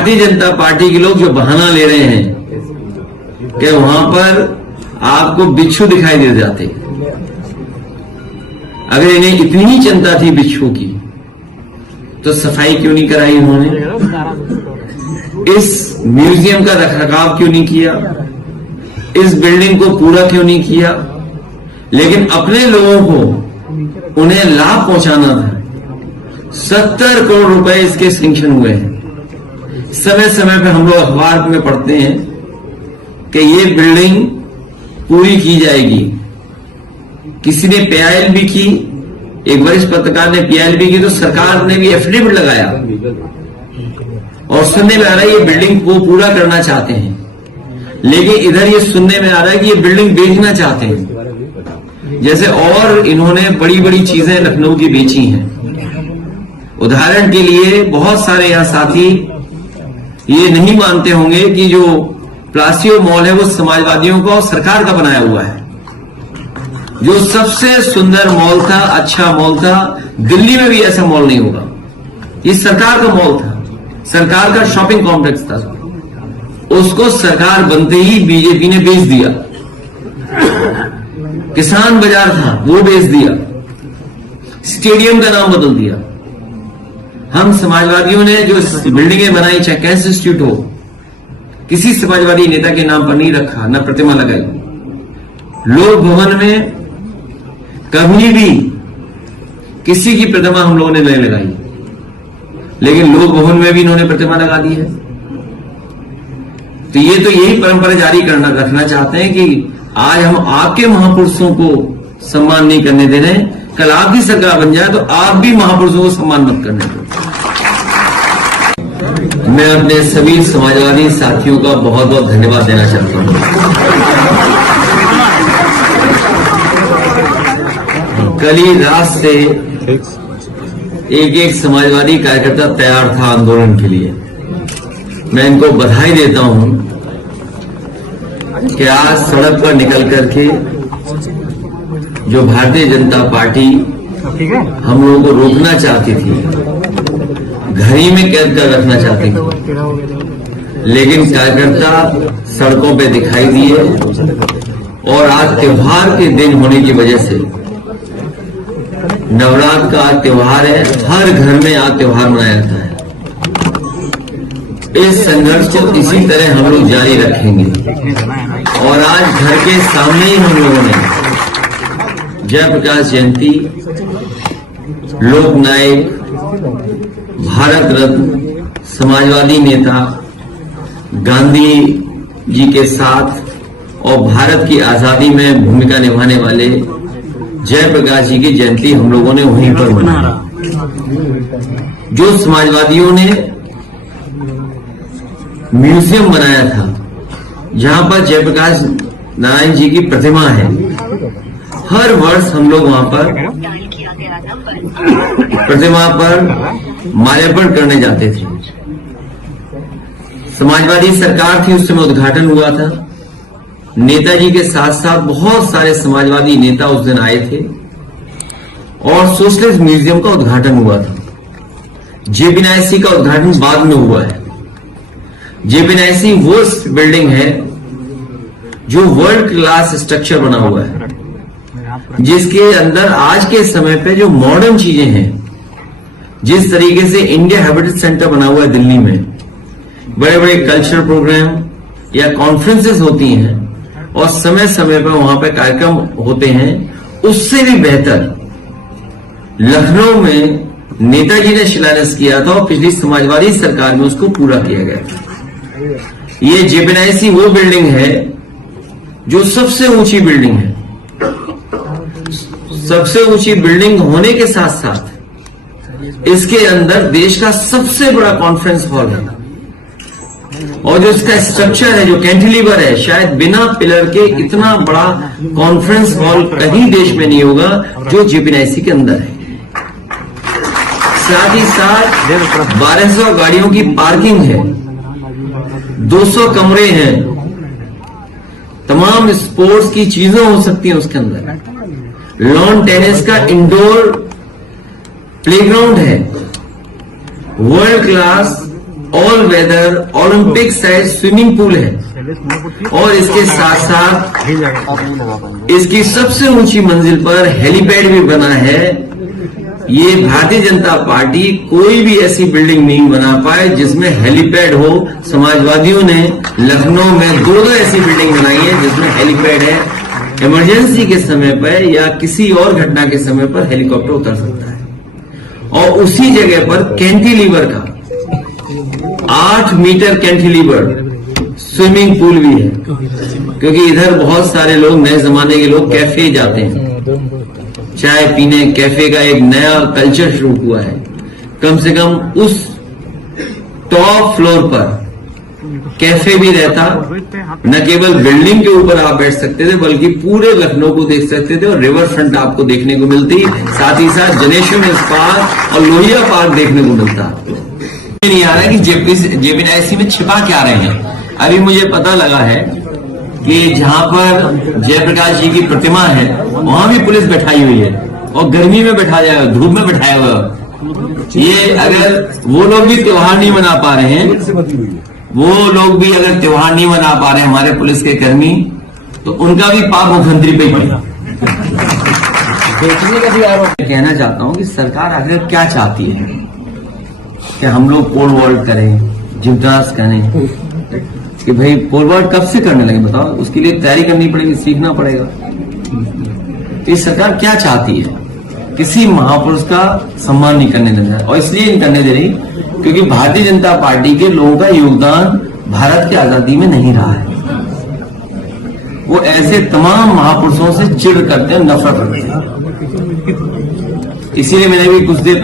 Bharatiya Janata party के लोग जो बहाना ले रहे हैं कि वहां पर आपको बिच्छू दिखाई दे जाते, अगर इन्हें इतनी ही चिंता थी बिच्छू की तो सफाई क्यों नहीं कराई उन्होंने? इस म्यूजियम का रखरखाव क्यों नहीं किया? इस बिल्डिंग को पूरा क्यों नहीं किया? लेकिन अपने लोगों को उन्हें लाभ पहुंचाना था। 70 करोड़ रुपए इसके सैंक्शन हुए हैं। समय समय पर हम लोग अखबार में पढ़ते हैं कि ये बिल्डिंग पूरी की जाएगी। किसी ने पीआईएल भी की, एक वरिष्ठ पत्रकार ने पीआईएल भी की, तो सरकार ने भी एफिडेविट लगाया और सुनने में आ रहा है ये बिल्डिंग को पूरा करना चाहते हैं। लेकिन इधर ये सुनने में आ रहा है कि ये बिल्डिंग बेचना चाहते हैं। जैसे और इन्होंने बड़ी बड़ी चीजें लखनऊ की बेची हैं। उदाहरण के लिए बहुत सारे यहां साथी ये नहीं मानते होंगे कि जो प्लासियो मॉल है वो समाजवादियों का और सरकार का बनाया हुआ है। जो सबसे सुंदर मॉल था, अच्छा मॉल था, दिल्ली में भी ऐसा मॉल नहीं होगा। ये सरकार का मॉल था, सरकार का शॉपिंग कॉम्प्लेक्स था। उसको सरकार बनते ही बीजेपी ने बेच दिया। किसान बाजार था वो बेच दिया, स्टेडियम का नाम बदल दिया। हम समाजवादियों ने जो बिल्डिंगें बनाई, चाहे कैंसर इंस्टीट्यूट हो, किसी समाजवादी नेता के नाम पर नहीं रखा, न प्रतिमा लगाई। लोक भवन में कभी भी किसी की प्रतिमा हम लोगों ने नहीं लगाई, लेकिन लोक भवन में भी इन्होंने प्रतिमा लगा दी है। तो यही परंपरा जारी रखना चाहते हैं कि आज हम आपके महापुरुषों को सम्मान नहीं करने दे रहे, कल आपकी सरकार बन जाए तो आप भी महापुरुषों को सम्मान मत करने दो। मैं अपने सभी समाजवादी साथियों का बहुत बहुत धन्यवाद देना चाहता हूं। कल ही रात से एक समाजवादी कार्यकर्ता तैयार था आंदोलन के लिए। मैं इनको बधाई देता हूं कि आज सड़क पर निकल करके जो भारतीय जनता पार्टी हम लोगों को रोकना चाहती थी, घर ही में कैद कर रखना चाहती थी, लेकिन कार्यकर्ता सड़कों पे दिखाई दिए। और आज त्योहार के दिन होने की वजह से, नवरात्र का त्योहार है, हर घर में आज त्योहार मनाया जाता है। इस संघर्ष को इसी तरह हम लोग जारी रखेंगे। और आज घर के सामने ही हम लोगों ने जयप्रकाश जयंती, लोक नायक, भारत रत्न, समाजवादी नेता गांधी जी के साथ और भारत की आजादी में भूमिका निभाने वाले जयप्रकाश जी की जयंती हम लोगों ने वहीं पर मनाई। जो समाजवादियों ने म्यूजियम बनाया था जहां पर जयप्रकाश नारायण जी की प्रतिमा है, हर वर्ष हम लोग वहां पर प्रतिमा पर माल्यार्पण करने जाते थे। समाजवादी सरकार थी, उस समय उद्घाटन हुआ था। नेताजी के साथ साथ बहुत सारे समाजवादी नेता उस दिन आए थे और सोशलिस्ट म्यूजियम का उद्घाटन हुआ था। जेपीएनआईसी का उद्घाटन बाद में हुआ है। जेपीएनआईसी वो बिल्डिंग है जो वर्ल्ड क्लास स्ट्रक्चर बना हुआ है, जिसके अंदर आज के समय पे जो मॉडर्न चीजें हैं, जिस तरीके से इंडिया हैबिटेट सेंटर बना हुआ है दिल्ली में, बड़े बड़े कल्चरल प्रोग्राम या कॉन्फ्रेंसेस होती हैं और समय समय पर वहां पे कार्यक्रम होते हैं, उससे भी बेहतर लखनऊ में नेताजी ने शिलान्यास किया था और पिछली समाजवादी सरकार में उसको पूरा किया गया था। ये जेपीएनआईसी वो बिल्डिंग है जो सबसे ऊंची बिल्डिंग है। सबसे ऊंची बिल्डिंग होने के साथ साथ इसके अंदर देश का सबसे बड़ा कॉन्फ्रेंस हॉल है और जो इसका स्ट्रक्चर है, जो कैंटिलीवर है, शायद बिना पिलर के इतना बड़ा कॉन्फ्रेंस हॉल कहीं देश में नहीं होगा जो जेपीएनआईसी के अंदर है। साथ ही साथ 1200 गाड़ियों की पार्किंग है, 200 कमरे हैं, तमाम स्पोर्ट्स की चीजें हो सकती हैं उसके अंदर। लॉन टेनिस का इंडोर प्लेग्राउंड है, world class all weather Olympic size swimming pool है और इसके साथ साथ इसकी सबसे ऊंची मंजिल पर हेलीपैड भी बना है। ये भारतीय जनता पार्टी कोई भी ऐसी बिल्डिंग नहीं बना पाए जिसमें हेलीपैड हो। समाजवादियों ने लखनऊ में दो ऐसी बिल्डिंग बनाई है जिसमें हेलीपैड है। इमरजेंसी के समय पर या किसी और घटना के समय पर हेलीकॉप्टर उतर सकता है। और उसी जगह पर कैंटिलीवर का 8 मीटर कैंटिलीवर स्विमिंग पूल भी है, क्योंकि इधर बहुत सारे लोग, नए जमाने के लोग कैफे जाते हैं, चाय पीने। कैफे का एक नया कल्चर शुरू हुआ है। कम से कम उस टॉप फ्लोर पर कैफे भी रहता। न केवल बिल्डिंग के ऊपर आप बैठ सकते थे बल्कि पूरे लखनऊ को देख सकते थे और रिवर फ्रंट आपको देखने को मिलती। साथ ही साथ जनेश्वर मिल्स पार्क और लोहिया पार्क देखने को मिलता। नहीं आ रहा है कि जेपीएनआईसी में छिपा क्या रहे हैं। अभी मुझे पता लगा है कि जहां पर जयप्रकाश जी की प्रतिमा है वहां भी पुलिस बैठाई हुई है और गर्मी में बैठा जाएगा, धूप में बैठाया हुआ। ये अगर वो लोग भी त्योहार नहीं मना पा रहे हैं, वो लोग भी अगर त्योहार नहीं मना पा रहे हैं हमारे पुलिस के कर्मी, तो उनका भी पाप मुख्यमंत्री पे ही पड़ेगा। कहना चाहता हूं कि सरकार आखिर क्या चाहती है कि हम लोग पोल वॉल्ट करें, जिम्नास्ट करें। कि भाई पोल वॉल्ट कब से करने लगे बताओ? उसके लिए तैयारी करनी पड़ेगी, सीखना पड़ेगा। तो ये सरकार क्या चाहती है? किसी महापुरुष का सम्मान नहीं करने दे रहा है। और इसलिए नहीं करने दे रही क्योंकि भारतीय जनता पार्टी के लोगों का योगदान भारत की आजादी में नहीं रहा है। वो ऐसे तमाम महापुरुषों से चिढ़ करते हैं, नफरत करते हैं। इसीलिए मैंने भी कुछ देर